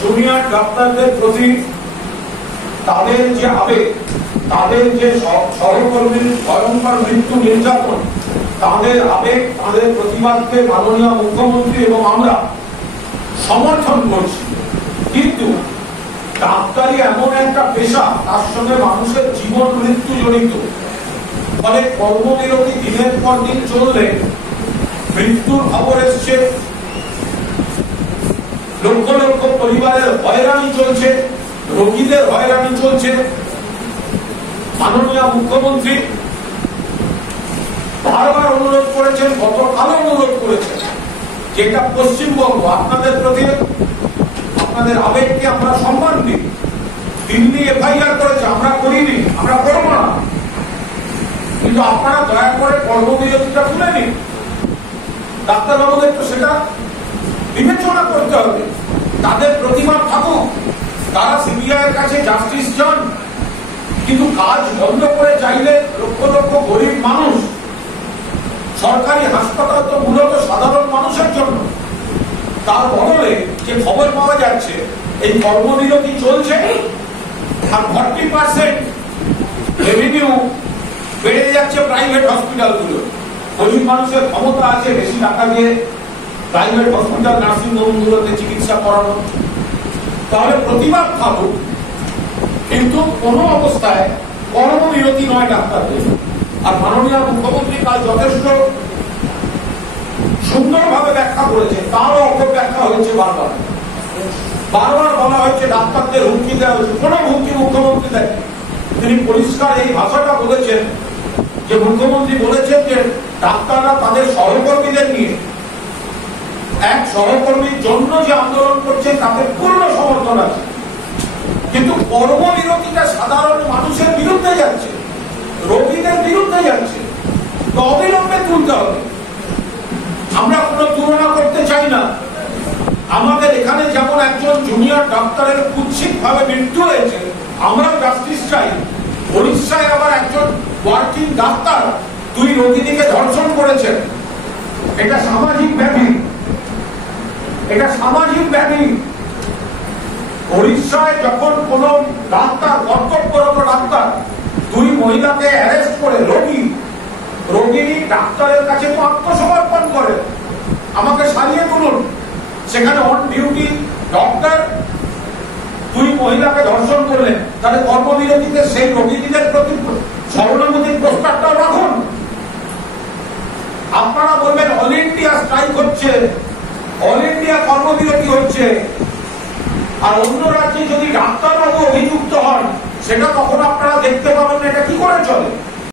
Junior ডাক্তারদের প্রতি তাদের যে আবেগ, তাদের যে সহকর্মীর ভয়ঙ্কর মৃত্যু নির্যাতন, তাদের আবেগ, তাদের প্রতিবাদকে মাননীয় মুখ্যমন্ত্রী এবং আমরা সমর্থন করছি। কিন্তু ডাক্তারি এমন একটা পেশা, তার সঙ্গে মানুষের জীবন মৃত্যু জড়িত। ফলে কর্মবিরতি দিনের পর দিন চললে মৃত্যুর খবর এসছে, লক্ষ লক্ষ পরিবারের হয়রানি চলছে, রোগীদের হয়রানি চলছে। মাননীয় মুখ্যমন্ত্রী বারবার অনুরোধ করেছেন, গতকালও অনুরোধ করেছেন, যেটা পশ্চিমবঙ্গ, আপনাদের প্রতি আপনাদের আবেগকে আমরা সম্মান দিই। দিল্লি এফআইআর করেছে, আমরা করিনি, আমরা করব না, কিন্তু আপনারা দয়া করে কর্মবিরতিটা তুলে নিন। ডাক্তারবাবুদের তো সেটা বিবেচনা করতে হবে, তাদের প্রতিবাদ থাকুক, তারা সিবিআই এর কাছে জাস্টিস চান, কিন্তু কাজ বন্ধ করে চাইলে লক্ষ লক্ষ গরিব মানুষ, সরকারি হাসপাতাল তো মূলত সাধারণ মানুষের জন্য, তার বদলে যে খবর পাওয়া যাচ্ছে এই কর্মবিরতি চলছে আর 40% রেভিনিউ বেড়ে যাচ্ছে প্রাইভেট হসপিটালগুলো। গরিব মানুষের ক্ষমতা আছে বেশি টাকা দিয়ে প্রাইভেট হসপিটাল, নার্সিং হোমগুলোতে চিকিৎসা করানো, তাহলে প্রতিবাদ থাকুক, কিন্তু কোন অবস্থায় কর্মবিরতি নয় ডাক্তারদের। আর মাননীয় মুখ্যমন্ত্রী কাল যথেষ্ট সুন্দরভাবে ব্যাখ্যা করেছে, তারও অপব্যাখ্যা হয়েছে। বারবার বারবার বলা হচ্ছে ডাক্তারদের হুমকি দেওয়া হয়েছে, কোন হুমকি মুখ্যমন্ত্রী দেয়? তিনি পরিষ্কার এই ভাষাটা বলেছেন যে মুখ্যমন্ত্রী বলেছেন যে ডাক্তাররা তাদের সহকর্মীদের নিয়ে, এক সহকর্মীর জন্য যে আন্দোলন করছে তাতে পূর্ণ সমর্থন আছে, কিন্তু কর্মবিরতিটা সাধারণ মানুষের বিরুদ্ধে যাচ্ছে, রোগীদের বিরুদ্ধে যাচ্ছে, তো অবিলম্বে তুলতে হবে। আমরা কোনো তুলনা করতে চাই না। আমাদের এখানে যেমন একজন জুনিয়র ডাক্তারের কুৎসিত ভাবে মৃত্যু হয়েছে, আমরাও জাস্টিস চাই। উড়িষ্যায় আবার একজন ওয়ার্কিং ডাক্তার 2 রোগীকে ধর্ষণ করেছেন। এটা সামাজিক ব্যাধি, এটা সামাজিক ব্যাধি। উড়িষ্যায় যখন কোন ডাক্তার, কর্তব্যরত ডাক্তার 2 মহিলাকে অ্যারেস্ট করে, রোগী ডাক্তারের কাছে তো আত্মসমর্পণ করে, আমাকে সারিয়ে তুলুন, সেখানে অন ডিউটি ডক্টর 2 মহিলাকে ধর্ষণ করলেন, তাহলে কর্মবিরতিতে সেই রোগীদের প্রতি সহানুভূতির প্রস্তাবটা রাখুন। আপনারা বলবেন অল ইন্ডিয়া স্ট্রাইক হচ্ছে, অল ইন্ডিয়া কর্মবিরতি হচ্ছে, আর অন্য রাজ্যে যদি ডাক্তারবাবু অভিযোগ